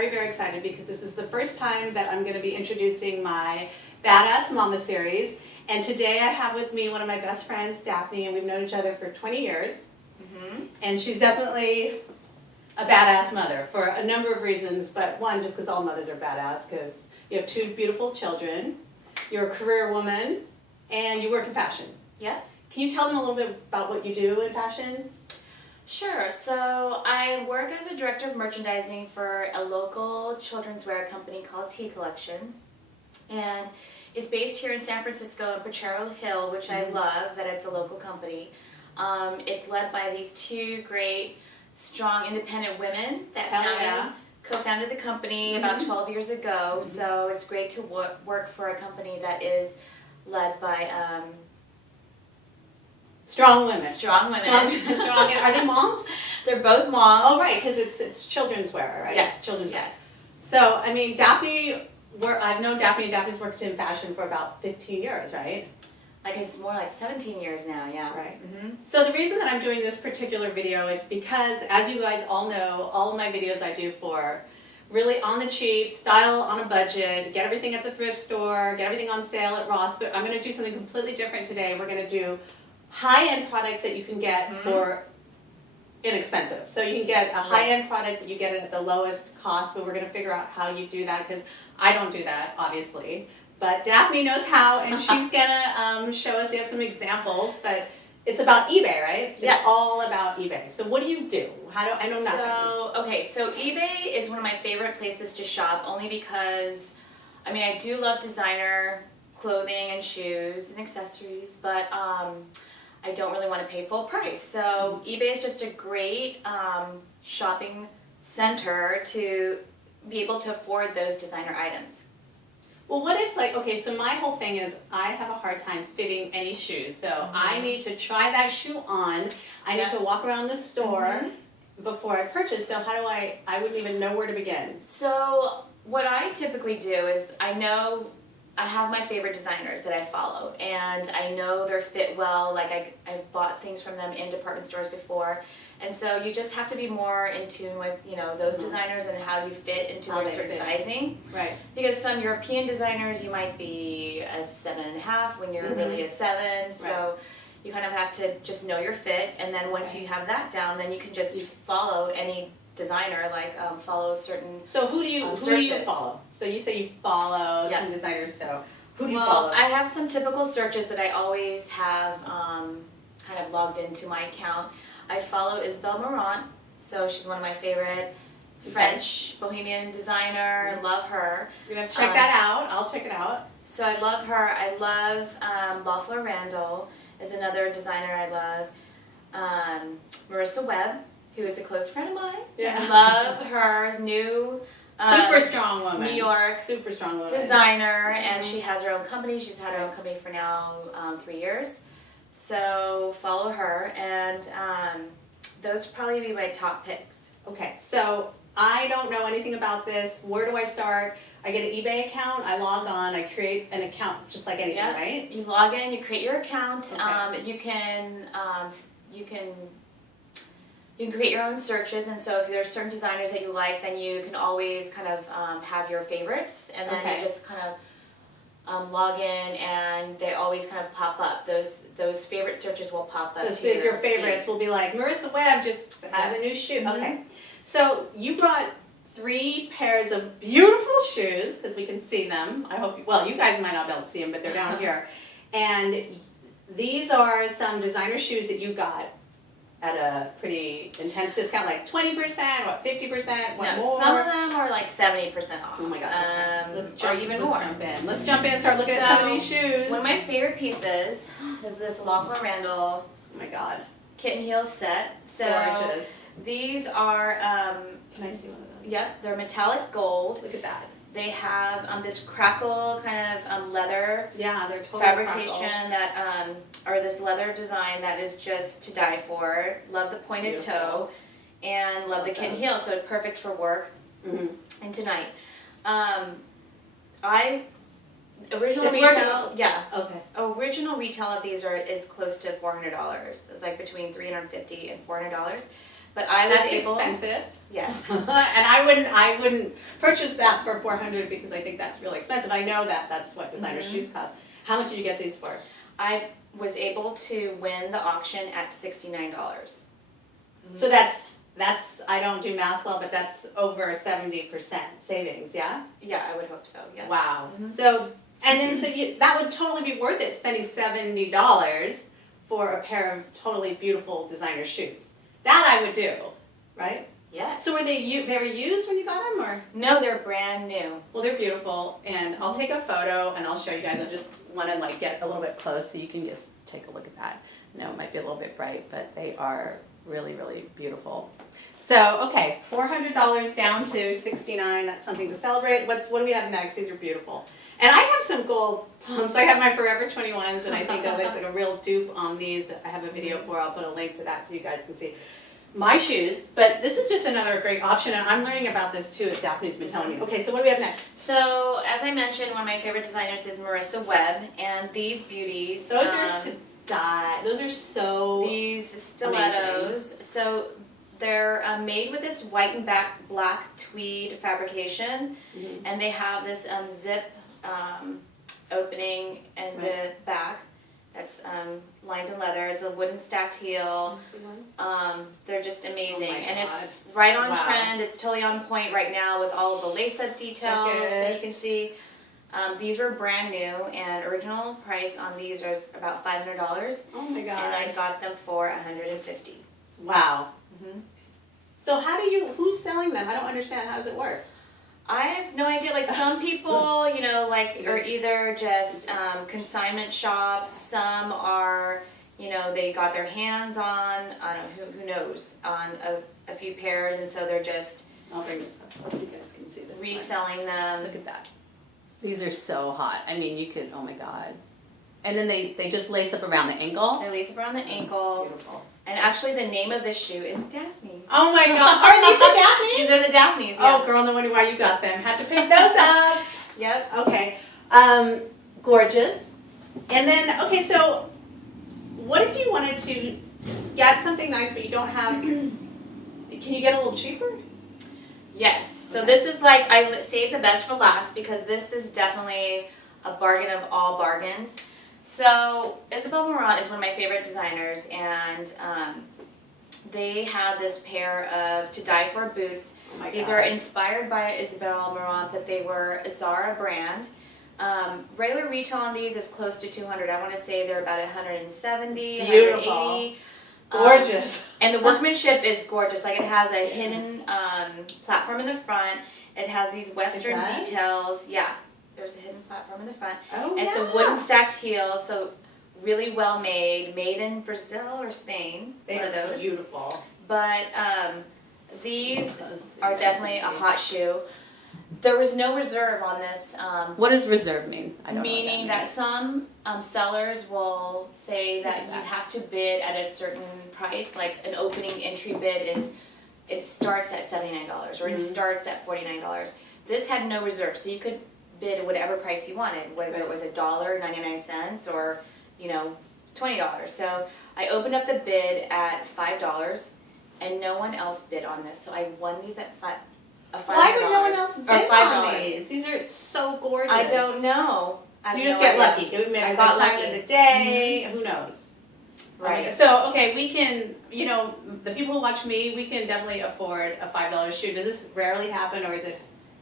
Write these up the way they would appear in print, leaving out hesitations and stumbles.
very, very excited because this is the first time that I'm going to be introducing my Badass Mama series. And today I have with me one of my best friends, Daphne, and we've known each other for 20 years. And she's definitely a badass mother for a number of reasons, but one, just because all mothers are badass, because you have two beautiful children, you're a career woman, and you work in fashion. Yeah. Can you tell them a little bit about what you do in fashion? Sure. So I work as a director of merchandising for a local children's wear company called T Collection, and it's based here in San Francisco in Potrero Hill, which I love that it's a local company. It's led by these two great, strong, independent women that co-founded the company about 12 years ago. So it's great to work for a company that is led by strong women. Strong women. Strong. Are they moms? They're both moms. Oh, right, because it's children's wear, right? Yes. It's children's yes. wear. So, I mean, Daphne, I've known Daphne, and Daphne's worked in fashion for about 15 years, right? Like it's more like 17 years now, yeah. Right. So the reason that I'm doing this particular video is because, as you guys all know, all of my videos I do for really on the cheap, style on a budget, get everything at the thrift store, get everything on sale at Ross, but I'm going to do something completely different today. We're going to do high-end products that you can get for inexpensive. So you can get a high-end product, but you get it at the lowest cost, but we're going to figure out how you do that because I don't do that, obviously. But Daphne knows how, and she's going to show us. We have some examples, but it's about eBay, right? Yeah. It's all about eBay. So what do you do? I know nothing. So eBay is one of my favorite places to shop, only because, I mean, I do love designer clothing and shoes and accessories, but I don't really want to pay full price. So eBay is just a great shopping center to be able to afford those designer items. Well, what if, like, okay, so my whole thing is I have a hard time fitting any shoes. So I need to try that shoe on. I need to walk around the store before I purchase. So how do I wouldn't even know where to begin. So what I typically do is I have my favorite designers that I follow, and I know their fit well. Like I've bought things from them in department stores before, and so you just have to be more in tune with those designers and how you fit into their certain sizing. Right. Because some European designers you might be a 7.5 when you're really a 7. So you kind of have to just know your fit, and then once you have that down, then you can just follow any designer, like follow certain. So who do you follow? So you say you follow some designers, so who do you follow? Well, I have some typical searches that I always have kind of logged into my account. I follow Isabel Marant, so she's one of my favorite French bohemian designer. Love her. You're going to check that out. I'll check it out. So I love her. I love Loeffler Randall is another designer I love. Marissa Webb, who is a close friend of mine. Yeah. I love her new super strong woman. New York super strong woman. Designer, and she has her own company. She's had her own company for now 3 years. So follow her, and those would probably be my top picks. Okay, so I don't know anything about this. Where do I start? I get an eBay account, I log on, I create an account just like anything, right? You log in, you create your account. Okay. You can create your own searches, and so if there's certain designers that you like, then you can always kind of have your favorites, and then you just kind of log in, and they always kind of pop up. Those favorite searches will pop up. So your favorites will be like, Marissa Webb just has a new shoe. Okay, so you brought 3 pairs of beautiful shoes, because we can see them. I hope, well, you guys might not be able to see them, but they're down here. And these are some designer shoes that you got at a pretty intense discount, like 20%, what, 50%, what more? Some of them are like 70% off. Oh my God. Okay. Let's jump in. Let's jump in and start looking at some of these shoes. One of my favorite pieces is this Loeffler Randall. Oh my God. Kitten heel set. So gorgeous. These are can I see one of those? Yep, they're metallic gold. Look at that. They have this crackle kind of leather they're totally fabrication that or this leather design that is just to die for. Love the pointed toe, and love the kitten heel, so it's perfect for work and tonight. Original retail of these is close to $400. It's like between $350 and $400. But I was That's able. expensive. Yes. And I wouldn't purchase that for $400 because I think that's really expensive. I know that that's what designer shoes cost. How much did you get these for? I was able to win the auction at $69. So that's I don't do math well, but that's over 70% savings, yeah? Yeah, I would hope so. Yeah. Wow. So that would totally be worth it, spending $70 for a pair of totally beautiful designer shoes. That I would do, right? Yes. So were they very used when you got them, or? No, they're brand new. Well, they're beautiful, and I'll take a photo and I'll show you guys. I just want to like get a little bit close so you can just take a look at that. I know it might be a little bit bright, but they are really, really beautiful. So, okay, $400 down to $69. That's something to celebrate. What do we have next? These are beautiful. And I have some gold pumps. I have my Forever 21s, and I think it's like a real dupe on these. I have a video for. I'll put a link to that so you guys can see my shoes. But this is just another great option, and I'm learning about this too, as Daphne's been telling me. Okay, so what do we have next? So, as I mentioned, one of my favorite designers is Marissa Webb, and these beauties. Those are to die. Those are so these stilettos. Amazing. So they're made with this white and black tweed fabrication, and they have this zip opening in the back that's lined in leather. It's a wooden stacked heel. They're just amazing, and it's right on trend. It's totally on point right now with all of the lace-up details that you can see. These were brand new, and original price on these is about $500. Oh my god! And I got them for $150. Wow. So who's selling them? I don't understand. How does it work? I have no idea. Like some people, you know, like are either just consignment shops. Some are, you know, they got their hands on, I don't know, who knows, on a few pairs, and so they're just I'll bring this up so you guys can see this. Reselling them. Look at that. These are so hot. I mean, you could, oh my god. And then they just lace up around the ankle. They lace up around the ankle. Beautiful. And actually the name of this shoe is Daphne. Oh my god. Are these the Daphnes? These are the Daphnes, yeah. Oh girl, no wonder why you got them. Had to pick those up. Yep. Okay. Gorgeous. And then, okay, so what if you wanted to get something nice but you don't have, can you get a little cheaper? Yes. So this is like, I saved the best for last because this is definitely a bargain of all bargains. So Isabel Marant is one of my favorite designers, and they had this pair of To Die For boots. Oh my These God. are inspired by Isabel Marant, but they were a Zara brand. Regular retail on these is close to $200. I want to say they're about $170, Beautiful. $180. Gorgeous. And the workmanship is gorgeous. Like it has a hidden platform in the front. It has these Western details. Yeah, there's a hidden platform in the front. Oh, It's a wooden stacked heel, so really well made. Made in Brazil or Spain. One of those. Beautiful. But these are definitely a hot shoe. There was no reserve on this. What does reserve mean? I don't Meaning know what that some sellers will say that you have to bid at a certain price, like an opening entry bid is, it starts at $79 or it starts at $49. This had no reserve, so you could bid whatever price you wanted, whether it was $1.99 or, you know, $20. So I opened up the bid at $5 and no one else bid on this, so I won these at $5. Why would no one else bid on $5. these? These are so gorgeous. I don't know. You just get lucky. It would maybe I got time lucky. of the day. Who knows? Right. So, okay, we can, you know, the people who watch me, we can definitely afford a $5 shoe. Does this rarely happen, or is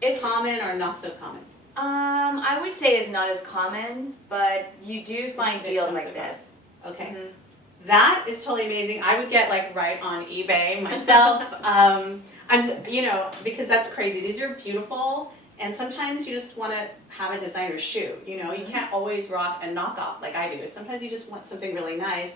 it common or not so common? I would say it's not as common, but you do find deals like this. Okay. That is totally amazing. I would get like right on eBay myself. You know, because that's crazy. These are beautiful, and sometimes you just want to have a designer shoe. You know, you can't always rock a knockoff like I do. Sometimes you just want something really nice,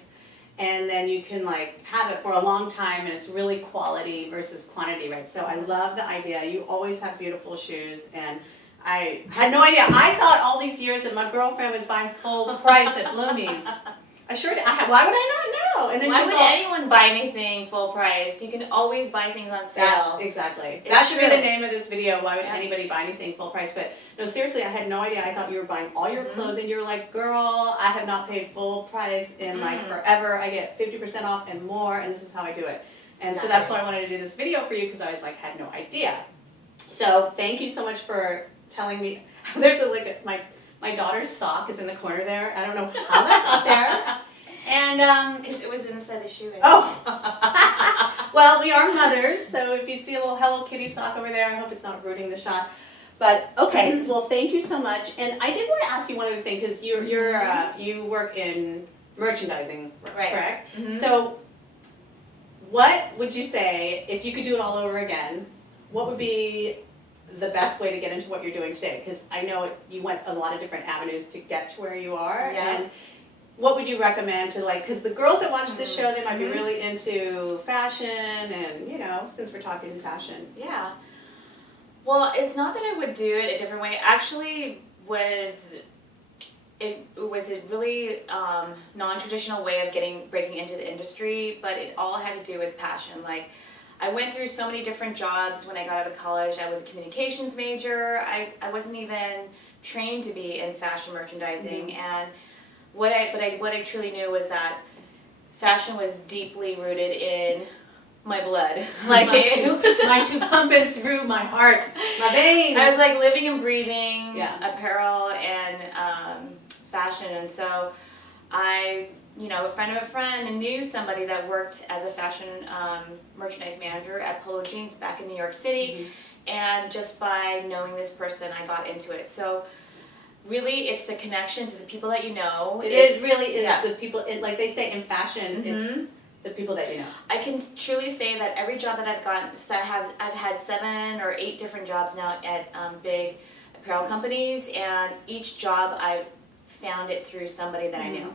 and then you can like have it for a long time, and it's really quality versus quantity, right? So I love the idea. You always have beautiful shoes, and I had no idea. I thought all these years that my girlfriend was buying full price at Bloomie's. I sure did. Why would I not know? And then why would anyone buy anything full price? You can always buy things on sale. Exactly. That should be the name of this video. Why would anybody buy anything full price? But no, seriously, I had no idea. I thought you were buying all your clothes, and you're like, girl, I have not paid full price in like forever. I get 50% off and more, and this is how I do it. And so that's why I wanted to do this video for you, because I was like, had no idea. So thank you so much for telling me. There's my daughter's sock is in the corner there. I don't know how that got there. And it was inside the shoe. Oh, well, we are mothers, so if you see a little Hello Kitty sock over there, I hope it's not ruining the shot. But okay, well, thank you so much. And I did want to ask you one other thing, because you work in merchandising, correct? Mm-hmm. So, what would you say if you could do it all over again? What would be the best way to get into what you're doing today? Because I know you went a lot of different avenues to get to where you are. Yeah. And what would you recommend to, like, because the girls that watch this show, they might be really into fashion and, you know, since we're talking fashion. Yeah. Well, it's not that I would do it a different way. Actually, it was a really non-traditional way of breaking into the industry, but it all had to do with passion. Like, I went through so many different jobs when I got out of college. I was a communications major. I wasn't even trained to be in fashion merchandising, and what I truly knew was that fashion was deeply rooted in my blood. Like my two pumping through my heart, my veins. I was like living and breathing apparel and fashion, and so I, a friend of a friend, knew somebody that worked as a fashion merchandise manager at Polo Jeans back in New York City, and just by knowing this person, I got into it. So really, it's the connections, it's the people that you know. It really is the people, like they say in fashion, it's the people that you know. I can truly say that every job that I've gotten, so I've had 7 or 8 different jobs now at big apparel companies, and each job I found it through somebody that I knew.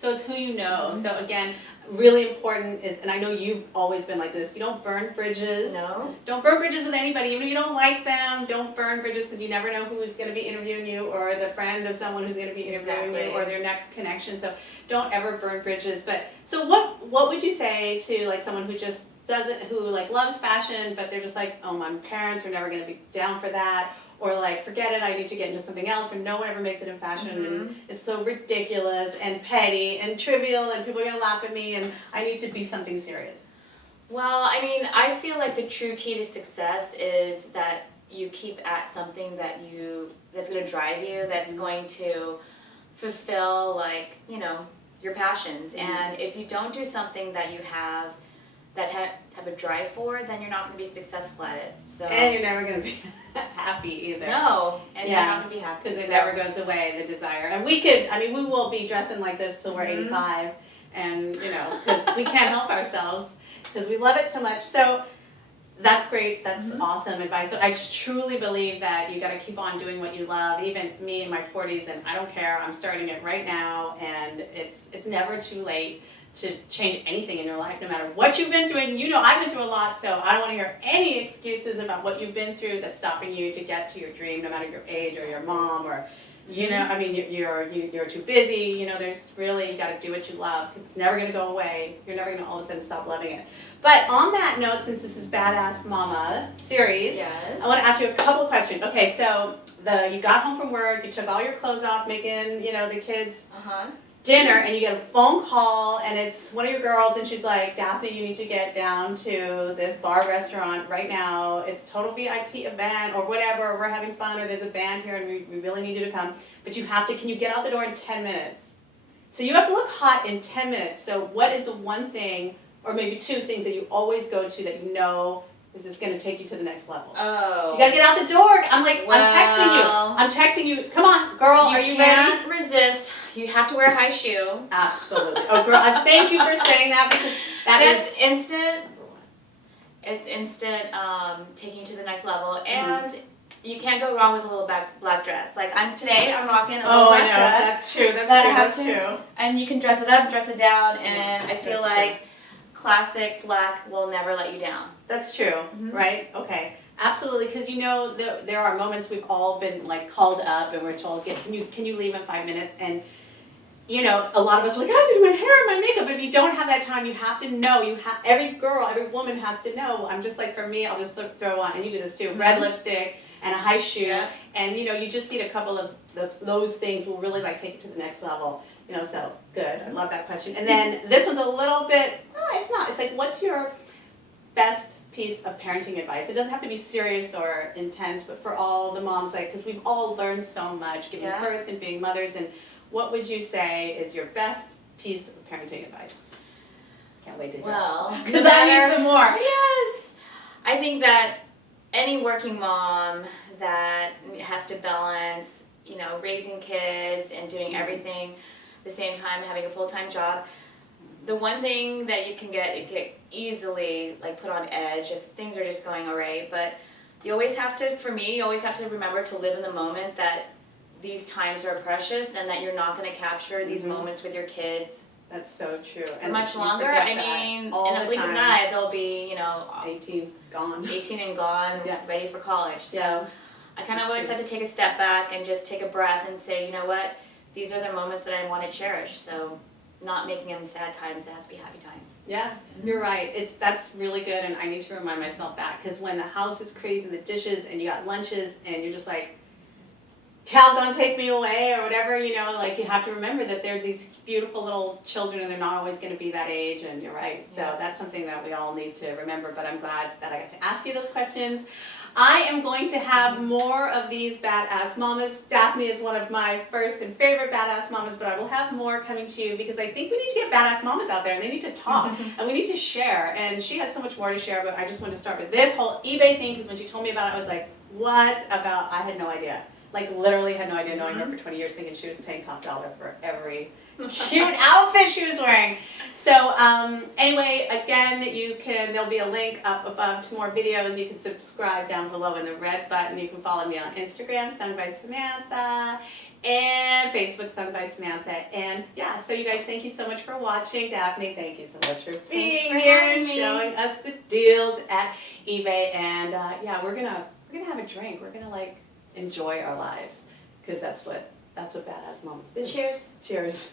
So it's who you know. So again, really important is, and I know you've always been like this, you don't burn bridges. No. Don't burn bridges with anybody, even if you don't like them. Don't burn bridges, because you never know who's going to be interviewing you, or the friend of someone who's going to be interviewing you, or their next connection. So don't ever burn bridges. But so what would you say to like someone who just who like loves fashion, but they're just like, oh, my parents are never going to be down for that, or like, forget it, I need to get into something else, or no one ever makes it in fashion, and it's so ridiculous and petty and trivial, and people are going to laugh at me, and I need to be something serious? Well, I mean, I feel like the true key to success is that you keep at something that's going to drive you, that's going to fulfill, like, your passions. And if you don't do something that you have that type of drive for, then you're not going to be successful at it. So. And you're never going to be happy either. No, and you're not going to be happy. Because it never goes away, the desire. And we will be dressing like this till we're 85, and, because we can't help ourselves, because we love it so much. So that's great. That's awesome advice. But I just truly believe that you got to keep on doing what you love. Even me in my 40s, and I don't care. I'm starting it right now, and it's never too late to change anything in your life, no matter what you've been through. And I've been through a lot, so I don't want to hear any excuses about what you've been through that's stopping you to get to your dream, no matter your age or your mom or, I mean, you're too busy. There's really, you got to do what you love, because it's never going to go away. You're never going to all of a sudden stop loving it. But on that note, since this is Badass Mama series, I want to ask you a couple of questions. Okay, so you got home from work, you took all your clothes off, making, the kids dinner, and you get a phone call, and it's one of your girls, and she's like, Daphne, you need to get down to this bar restaurant right now. It's total VIP event, or whatever, or we're having fun, or there's a band here, and we really need you to come, but can you get out the door in 10 minutes? So you have to look hot in 10 minutes. So what is the one thing, or maybe 2 things that you always go to that is this going to take you to the next level? Oh. You got to get out the door. I'm like, I'm texting you. Come on, girl, are you ready? You can't resist. You have to wear a high shoe. Absolutely. Oh, girl, thank you for saying that, because that's instant. It's instant taking you to the next level, and you can't go wrong with a little black dress. Like today I'm rocking a little black dress. That's true. That's true. And you can dress it up, dress it down, and I feel like classic black will never let you down. That's true, right? Okay. Absolutely, because there are moments we've all been like called up and we're told, can you leave in 5 minutes? And a lot of us are like, I have to do my hair and my makeup. But if you don't have that time, you have to know. Every girl, every woman has to know. I'm just like, for me, I'll just throw on, and you do this too, red lipstick and a high shoe, and you just need a couple of those things will really like take it to the next level. So good. I love that question. And then this one's a little bit. It's not. It's like, what's your best piece of parenting advice? It doesn't have to be serious or intense, but for all the moms, like, because we've all learned so much giving birth and being mothers, and what would you say is your best piece of parenting advice? Can't wait to hear. Well, because I need some more. Yes. I think that any working mom that has to balance, you know, raising kids and doing everything at the same time, having a full-time job, the one thing that you can get easily like put on edge if things are just going all right, but you always have to, for me, you always have to remember to live in the moment, that these times are precious and that you're not going to capture these moments with your kids. That's so true. And much longer. I mean, in a blink of an eye, they'll be, you know, 18 gone. 18 and gone, ready for college. So I kind of always have to take a step back and just take a breath and say, you know what, these are the moments that I want to cherish. So not making them sad times, it has to be happy times. Yeah, you're right. That's really good, and I need to remind myself that, because when the house is crazy, the dishes, and you got lunches, and you're just like, Cal, don't take me away, or whatever, you know, like, you have to remember that they're these beautiful little children, and they're not always going to be that age, and you're right. So that's something that we all need to remember, but I'm glad that I got to ask you those questions. I am going to have more of these badass mamas. Daphne is one of my first and favorite badass mamas, but I will have more coming to you, because I think we need to get badass mamas out there, and they need to talk, and we need to share, and she has so much more to share, but I just want to start with this whole eBay thing, because when she told me about it, I was like, what about, I had no idea. Like, literally had no idea, knowing her for 20 years, thinking she was paying top dollar for every cute outfit she was wearing. So anyway, again, there'll be a link up above to more videos. You can subscribe down below in the red button. You can follow me on Instagram, Sung by Samantha, and Facebook, Sung by Samantha. And yeah, so you guys, thank you so much for watching. Daphne, thank you so much for being here and showing us the deals at eBay. And yeah, we're gonna have a drink. We're gonna like enjoy our lives, because that's what badass moms do. Cheers. Cheers.